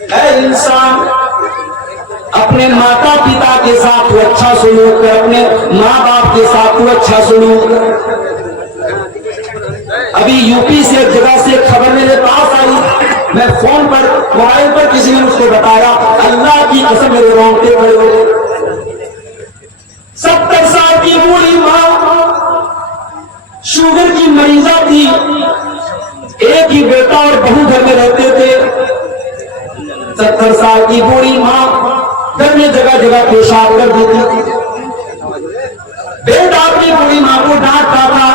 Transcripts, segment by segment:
ऐ इंसान, अपने माता पिता के साथ तू अच्छा सलूक कर, अपने माँ बाप के साथ तू अच्छा सलूक कर। अभी यूपी से एक जगह से खबर मेरे पास आई, मैं फोन पर मोबाइल पर किसी ने मुझको बताया, अल्लाह की कसम मेरे रोंगटे खड़े हो गए। 70 साल की बूढ़ी माँ शुगर की मरीजा थी, एक ही बेटा और बहू घर में रहते थे। 70 साल की बूढ़ी माँ घर में जगह जगह पेशाब कर देती थी। बेटा अपनी बूढ़ी माँ को डांटता था,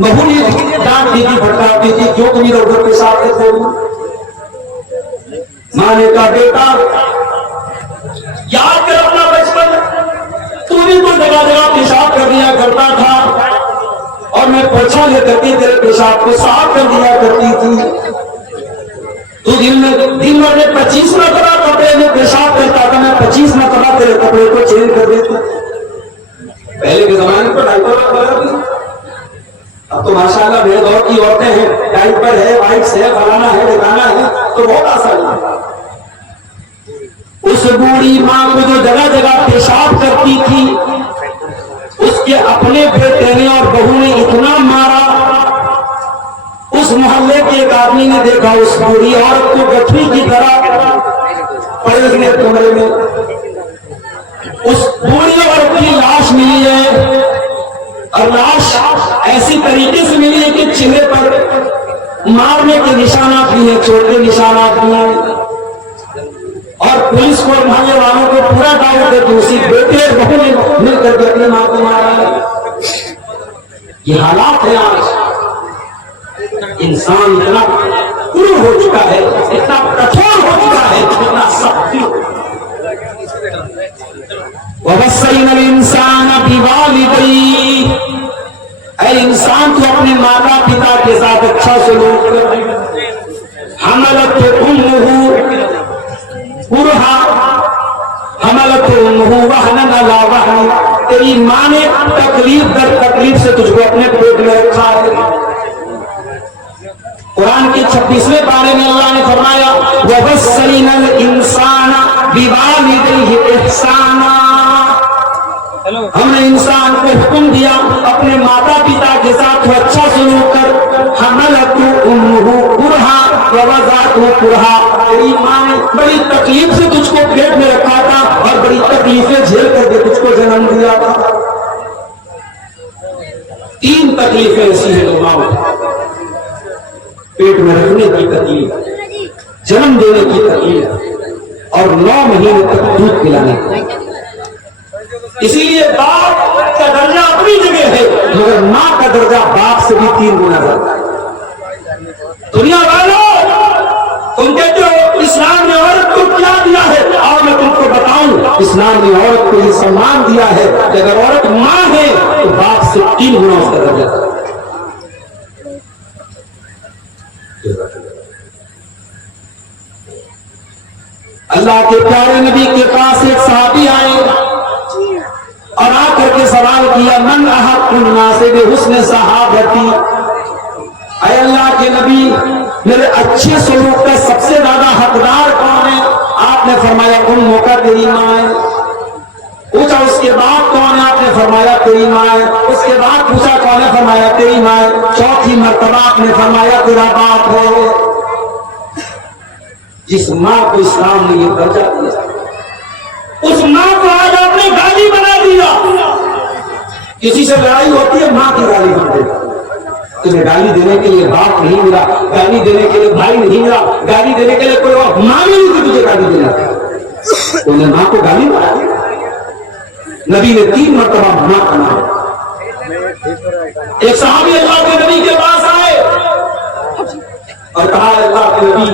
बहू ने डांटती थी, भटकाती थी, क्यों तुम इधर उधर पेशाब करते हो। माँ ने कहा, बेटा याद कर अपना बचपन, तू भी तो जगह जगह पेशाब कर दिया करता था और मैं पोछा लेकर के तेरे पेशाब को साफ कर दिया करती थी। तू दिन भर में 25 मरतबा कपड़े में पेशाब करता था, मैं 25 मरतबा तेरे कपड़े को चेंज कर देता। पहले के जमाने पर डायपर, अब तो माशाल्लाह मेरे दौर की औरतें हैं, डायपर है, वाइप्स है, फलाना है, ठिकाना है, तो बहुत आसान है। उस बूढ़ी माँ को जो जगह जगह पेशाब करती थी, उसके अपने बेटे ने और बहू ने इतना मारा, उस मोहल्ले के एक आदमी ने देखा उस बूढ़ी औरत को गठरी की तरह पड़े कमरे में। उस बूढ़ी औरत की लाश मिली है और लाश ऐसी तरीके से मिली है कि चेहरे पर मारने के निशानात भी हैं, चोट के निशानात भी हैं। और पुलिस को मारने वालों को पूरा डाउट है कि उसी बेटे और बहू ने मिलकर के अपनी मां को मारा है। ये हालात है आज। इंसान इतना क्रूर हो चुका है, इतना कठोर हो चुका है, इतना सख्ती। ववस्सैनल इंसान बिवालिदैहि, ऐ इंसान तो अपने माता पिता के साथ अच्छा सलूक कर। हमलतहु उम्मुहु कुरहा हमलतहु उम्मुहु वहनन अला वहन, तेरी मां ने तकलीफ दर तकलीफ से तुझको अपने पेट में रखा है। कुरान के 26वें पारे में अल्लाह ने फरमाया, ववस्सैनल इंसाना बिवालिदैहि इहसाना, हमने इंसान को हुक्म दिया अपने माता पिता के साथ अच्छा सलूक कर। हमलतहु उम्मुहु कुरहा ववज़अतहु कुरहा, तेरी मां ने बड़ी तकलीफ से तुझको पेट में रखा था और बड़ी तकलीफें झेल करके तुझको जन्म दिया था। 3 तकलीफें ऐसी है लोगों, पेट में रखने की तकलीफ, जन्म देने की तकलीफ और 9 महीने तक दूध पिलाने की। इसीलिए बाप का दर्जा अपनी जगह है, मगर मां का दर्जा बाप से भी 3 गुना ज्यादा है। दुनिया वालों, तुम कहते हो इस्लाम ने औरत को क्या दिया है, और मैं तुमको बताऊं, इस्लाम ने औरत को ये सम्मान दिया है कि अगर औरत मां है तो बाप से 3 गुना उसका दर्जा। अल्लाह के प्यारे नबी के पास एक सहाबी आए और आकर के सवाल किया, मन अहक्कुन नासे बिहुस्न सहाबती, ऐ अल्लाह के नबी, मेरे अच्छे सलूक का सबसे ज्यादा हकदार कौन है? आपने फरमाया उम्मुक, तेरी मां है। पूछा उसके बाद कौन है? आपने फरमाया तेरी मां है। उसके बाद पूछा कौन है? फरमाया तेरी मां है। चौथी मर्तबा आपने फरमाया तेरा बाप है। जिस मां को इस्लाम ने ये दर्जा दिया, उस मां को आज आपने गाली बना दिया। किसी से लड़ाई होती है, मां की गाली बनती है। तुम्हें गाली देने के लिए बाप नहीं मिला, गाली देने के लिए भाई नहीं मिला, गाली देने के लिए कोई और मां नहीं थी तुझे गाली देना। तुमने मां को गाली मारा। नबी ने 3 मरतबा मां का नाम। एक सहाबी अल्लाह के नबी के पास आए और कहा, अल्लाह के नबी,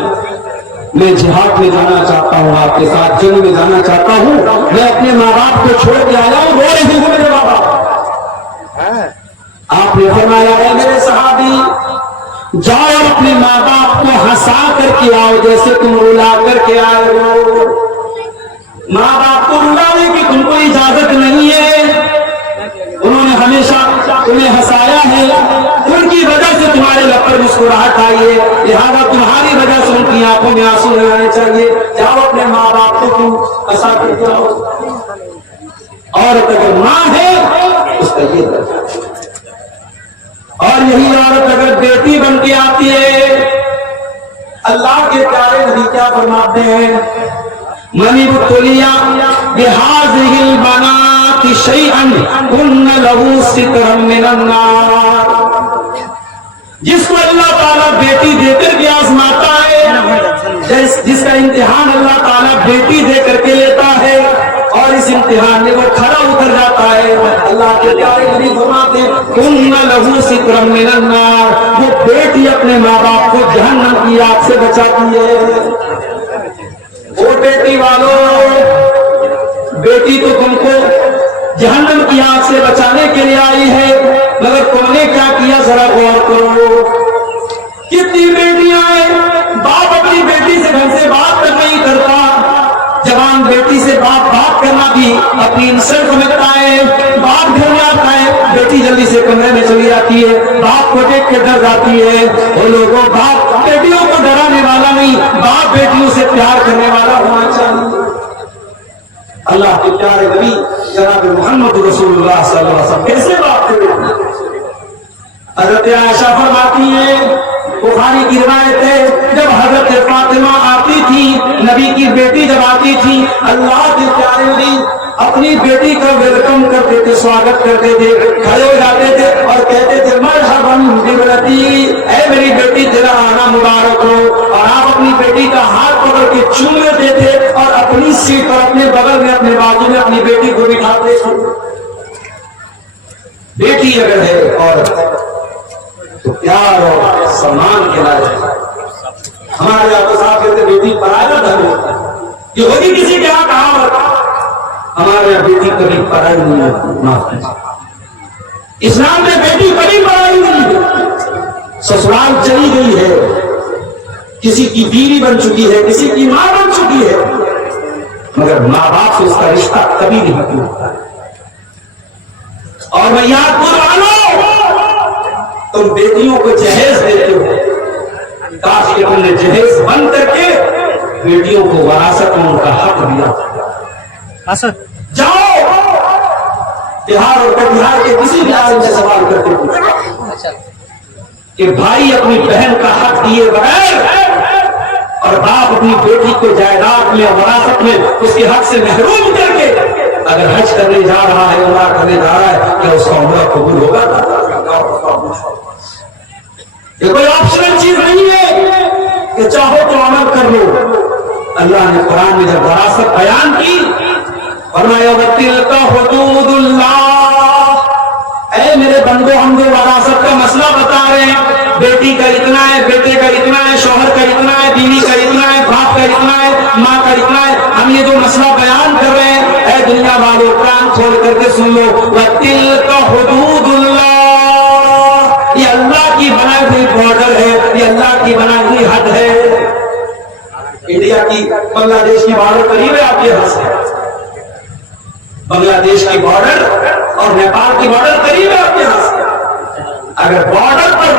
मैं जिहाद में जाना चाहता हूँ, आपके साथ जंग में जाना चाहता हूँ, मैं अपने माँ बाप को छोड़ के आया हूँ, रो रही हूँ मेरे माँ बाप। आपने फरमाया, है मेरे सहाबी, जाओ और अपने माँ बाप को हंसा करके आओ जैसे तुम रुला करके आए हो। माँ बाप को रुलाने की तुमको इजाजत नहीं है। उन्होंने हमेशा तुम्हें हंसाया है, उनकी वजह से तुम्हारे लब पर मुस्कुराहट आई है, लिहाजा तुम्हारी वजह से उनकी आंखों में आंसू नहीं आने चाहिए। जाओ अपने माँ बाप को तुम हंसा कर जाओ। औरत अगर माँ है उसका ये दर्जा, और यही औरत अगर बेटी बन के आती है, अल्लाह के प्यारे नबी क्या फरमाते हैं, मनिबुतुलिया बिहाज़िहिल बनाति शैअन कुन्न लहू सित्रम मिनन नार। जिसको अल्लाह ताला बेटी देकर के आजमाता है, जिसका इम्तिहान अल्लाह ताला बेटी देकर के लेता है, और इस इम्तिहान में वो खरा उतर जाता है, अल्लाह के प्यारे नबी फरमाते हैं कुन्न लहू सित्रम मिनन नार। वो बेटी अपने माँ बाप को जहन्नम की आग से बचाती है। वो बेटी वालों, बेटी तो तुमको जहन्नम की आग से बचाने के लिए आई है, मगर तुमने क्या किया जरा गौर करो। कितनी बेटियां हैं, बाप अपनी बेटी से ढंग से बात तक नहीं करता, जवान बेटी से बात करना भी अपनी इंसल्ट समझता है। बाप घर में आता है, बेटी जल्दी से कमरे में चली जाती है, बाप को देख के डर जाती है। वो लोगों, बाप बेटियों को डराने वाला नहीं, बाप बेटियों से प्यार करने वाला होना चाहिए। अल्लाह के प्यारे नबी जनाब मोहम्मद रसूलुल्लाह सल्लल्लाहु अलैहि वसल्लम कैसे बात करें। हजरत आयशा फरमाती है, बुखारी की रिवायत है, जब हजरत फातिमा आती थी, नबी की बेटी जब आती थी, अल्लाह के प्यारे नबी अपनी बेटी का वेलकम करते थे, स्वागत करते थे, खड़े हो जाते थे और कहते थे मरहबन बिबनती, ऐ मेरी बेटी तेरा आना मुबारक हो। और आप अपनी बेटी का हाथ पकड़ के चूम लेते थे और अपनी सीट पर अपने बगल में अपने बाजू में अपनी बेटी को बिठाते थे। बेटी अगर है और तो प्यार और सम्मान के लायक। हमारे यहाँ तो साहब कहते बेटी पराया धर्म होता है, ये होगी किसी के यहाँ कहावत। हमारे यहाँ बेटी कभी पराई नहीं है, माफ कीजिए। इस्लाम में बेटी कभी पराई नहीं है, ससुराल चली गई है, किसी की बीवी बन चुकी है, किसी की मां बन चुकी है, मगर माँ बाप से उसका रिश्ता कभी नहीं टूटता। और मैं याद बोल तुम बेटियों को जहेज देते हो, काश कि तुमने जहेज बंद करके बेटियों को वरासत में उनका हक दिया। जाओ बिहार और कटिहार के किसी भी आदमी से सवाल करते हो कि भाई अपनी बहन का हक दिए बगैर और बाप अपनी बेटी को जायदाद में वरासत में उसके हक से महरूम करके अगर हज करने जा रहा है, उम्रा करने जा रहा है, क्या उसका उम्रा कबूल होगा? ये कोई ऑप्शनल चीज नहीं है कि चाहो तो अमल कर लो। अल्लाह ने कुरान में जब वरासत बयान की, फरमाया वतिलका हुदूदुल्लाह, ऐ मेरे बंदो हम जो वरासत का मसला बता रहे हैं, बेटी का इतना है, बेटे का इतना है, शौहर का इतना है, बीवी का इतना है, बाप का इतना है, माँ का इतना है, हम ये जो मसला बयान कर रहे हैं, ऐ दुनिया वालों कान खोल करके सुन लो। वतिलका हुदूदुल्लाह, ये अल्लाह की बनाई हुई बॉर्डर है, ये अल्लाह की बनाई हुई हद है। इंडिया की बांग्लादेश की बॉर्डर करीब है आपके यहां से, बांग्लादेश की बॉर्डर और नेपाल की बॉर्डर करीब है आपके यहां से। अगर बॉर्डर पर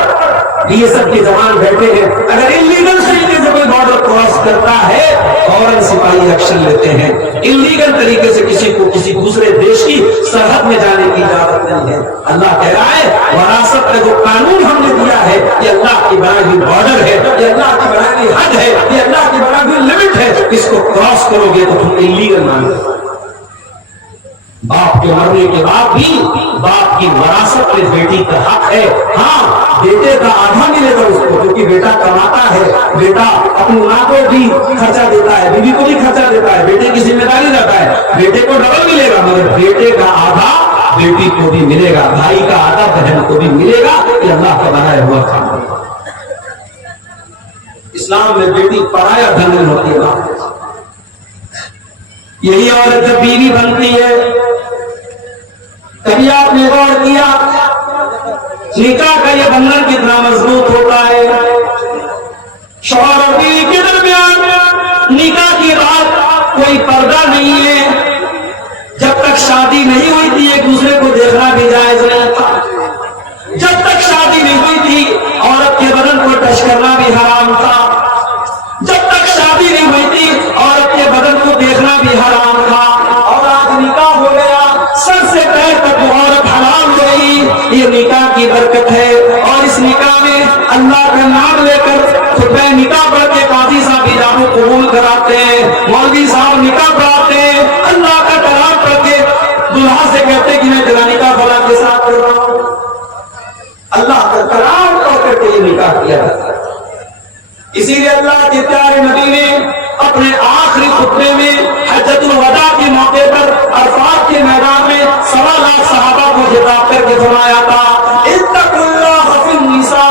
बीएसएफ के जवान बैठे हैं, अगर इलीगल तरीके से कोई बॉर्डर क्रॉस करता है, फौरन सिपाही एक्शन लेते हैं। इलीगल तरीके से किसी को किसी दूसरे देश की सरहद में जाने की इजाजत नहीं है। अल्लाह कह रहा है वरासत का जो कानून हमने दिया है, ये अल्लाह की बनाई हुई बॉर्डर है, ये अल्लाह की बनाई हुई हद है, ये अल्लाह की बनाई हुई लिमिट है। इसको क्रॉस करोगे तो तुम इलीगल मानोगे। बाप के मरने के बाद भी बाप की वरासत में बेटी का हक है। हाँ, बेटे का आधा मिलेगा उसको, क्योंकि बेटा कमाता है, बेटा अपनी माँ को भी खर्चा देता है, बीवी को भी खर्चा देता है, बेटे की जिम्मेदारी रहता है, बेटे को डबल मिलेगा, मगर बेटे का आधा बेटी को भी मिलेगा, भाई का आधा बहन को भी मिलेगा। ये अल्लाह का बनाया हुआ काम। इस्लाम में बेटी पराया धन नहीं होती है। यही औरत जब बीवी बनती है, कभी आपने गौर किया निकाह का यह बंधन कितना मजबूत होता है। शौहर और बीवी के दरमियान निकाह की बात कोई पर्दा नहीं है। जब तक शादी नहीं हुई थी एक दूसरे को देखना भी जायज नहीं था। भी हराम था और आज निकाह हो गया, सर से पैर तक औरत हलाल हो गई। ये निकाह की बरकत है। और इस निकाह में अल्लाह का नाम लेकर खुतबा निकाह पढ़ के काजी साहब इजाजत कबूल कराते हैं, मौलवी साहब निकाह पढ़ाते हैं, अल्लाह का कलाम पढ़ के दुल्हा से कहते हैं कि मैं तेरा निकाह फला के साथ कर रहा हूं। अल्लाह का कलाम पढ़ करके ये निकाह किया जाता है। इसीलिए अल्लाह के प्यारे नबी ने अपने आखिरी खुतबे में हज्जतुल वदा के मौके पर अरफात के मैदान में 1.25 लाख सहाबा को खिताब करके फरमाया था, इत्तकुल्लाह फिन निसा,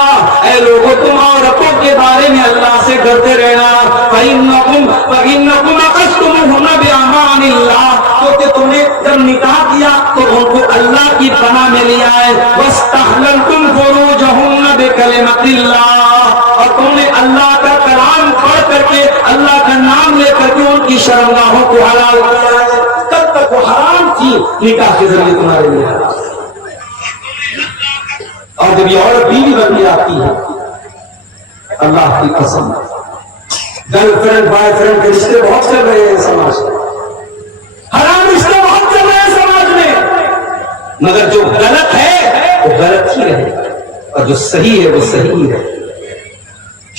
ऐ लोगों तुम औरतों के बारे में अल्लाह से डरते रहना। फइन्नकुम अक़स्तुमुहुन्ना बिअमानिल्लाह, क्योंकि तुमने जब निकाह किया तो उनको अल्लाह की पनाह में लिया है। वस्तहललतुम फुरूजहुन्ना बिकलिमतिल्लाह, और तुमने अल्लाह का कलाम पढ़ करके अल्लाह का नाम लेकर के उनकी शर्मगाहों को हलाल किया है। तब तक वो हराम थी, निकाह के जरिए तुम्हारे लिए। और जब ये औरत बीवी बन के आती है, अल्लाह की कसम, गर्लफ्रेंड बॉयफ्रेंड के रिश्ते बहुत चल रहे हैं समाज में, हराम रिश्ते बहुत चल रहे हैं समाज में। मगर जो गलत है वो गलत ही रहे और जो सही है वो सही है।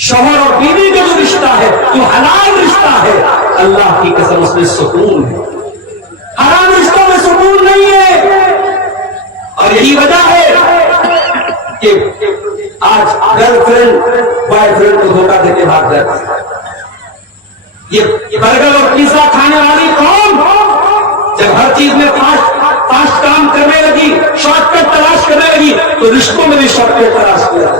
शौहर और बीवी का जो रिश्ता है, जो हलाल रिश्ता है, अल्लाह की कसम उसमें सुकून है। हराम रिश्तों में सुकून नहीं है। और यही वजह है कि आज गर्लफ्रेंड बॉयफ्रेंड को धोखा देके भाग जाती है। ये बर्गर और पिज्जा खाने वाली कौन, जब हर चीज में फास्ट काम करने लगी, शॉर्टकट तलाश करने लगी, तो रिश्तों में भी शॉर्टकट तलाश किया।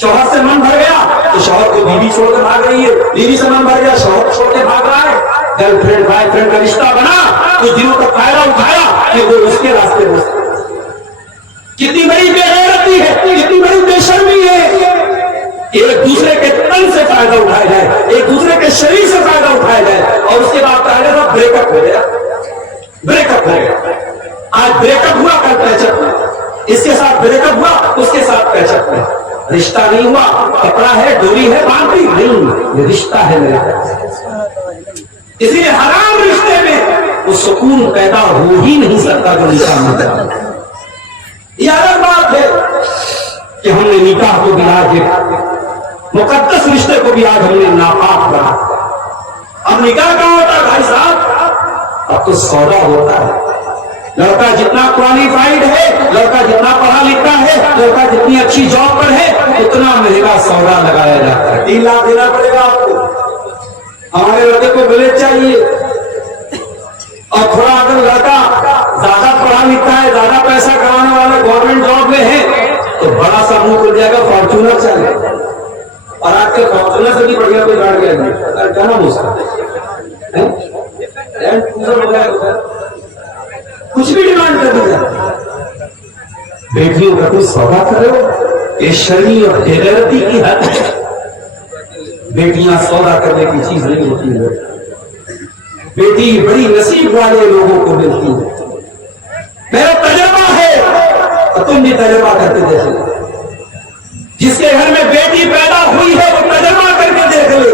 शौहर से मन भर गया तो शौहर को बीवी छोड़कर भाग रही है, बीवी से मन भर गया शौहर छोड़ के भाग रहा है। गर्लफ्रेंड बॉयफ्रेंड का रिश्ता बना, कुछ दिनों तक फायदा उठाया कि वो उसके रास्ते में। कितनी बड़ी बेगैरती है, कितनी बड़ी बेशर्मी है। एक दूसरे के तन से फायदा उठाया जाए, एक दूसरे के शरीर से फायदा उठाया जाए, और उसके बाद कहा जाए ब्रेकअप हो गया, ब्रेकअप हो गया। आज ब्रेकअप हुआ, कल पैचअप, इसके साथ ब्रेकअप हुआ, उसके साथ पैचअप है। रिश्ता नहीं हुआ, कपड़ा है, डोरी है, बांधी नहीं, ये रिश्ता है मेरे। इसलिए हराम रिश्ते में वो सुकून पैदा हो ही नहीं सकता जो निकाह में। ये अलग बात है कि हमने निकाह को भी आज मुकद्दस रिश्ते को भी आज हमने नापाक बना। अब निकाह क्या होता है भाई साहब? अब तो सौदा होता है। लड़का जितना क्वालिफाइड है, लड़का जितना पढ़ा लिखा है, लड़का जितनी अच्छी जॉब पर है, उतना महंगा सौदा लगाया जाता है। 3 लाख देना पड़ेगा आपको, हमारे लड़के को विलेज चाहिए। और थोड़ा अगर लड़का ज्यादा पढ़ा लिखा है, ज्यादा पैसा कमाने वाला गवर्नमेंट जॉब में है, तो बड़ा सा मुंह खुल जाएगा, फॉर्च्यूनर चाहिए। और आपके फॉर्च्यूनर से भी बढ़िया कोई गाड़ी आएगी, क्या नाम उसका, कुछ भी डिमांड कर दी जाती है। बेटियों का कोई सौदा करो, ये शर्मी और बेगैरती की हद है। बेटियां सौदा करने की चीज नहीं होती है। बेटी बड़ी नसीब वाले लोगों को मिलती है। मेरा तजुर्बा है और तुम भी तजुर्बा करके देखो। जिसके घर में बेटी पैदा हुई है वो तजुर्बा करके देख ले,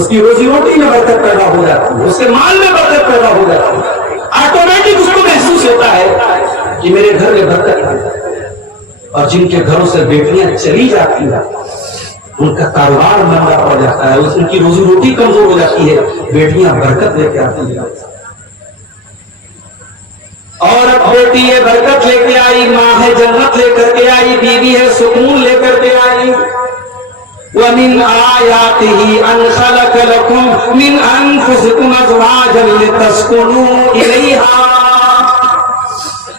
उसकी रोजी रोटी में बरकत पैदा हो जाती है, उसके माल में बरकत पैदा हो जाती है। ऑटोमेटिक उसको महसूस होता है कि मेरे घर में बरकत है। और जिनके घरों से बेटियां चली जाती हैं, उनका कारोबार मंदा पड़ जाता है, उनकी रोजी रोटी कमजोर हो जाती है। बेटियां बरकत लेके आती हैं। और अब बेटी ये बरकत लेके आई, माँ है जन्नत लेकर के आई, बीवी है सुकून लेकर के आई। वमिन आयातिही अन खलक लकुम मिन अनफुसिकुम अज़वाजन लितस्कुनू इलैहा।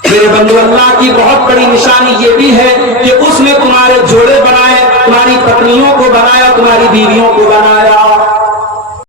मेरे बंधु, अल्लाह की बहुत बड़ी निशानी ये भी है कि उसने तुम्हारे जोड़े बनाए, तुम्हारी पत्नियों को बनाया, तुम्हारी बीवियों को बनाया।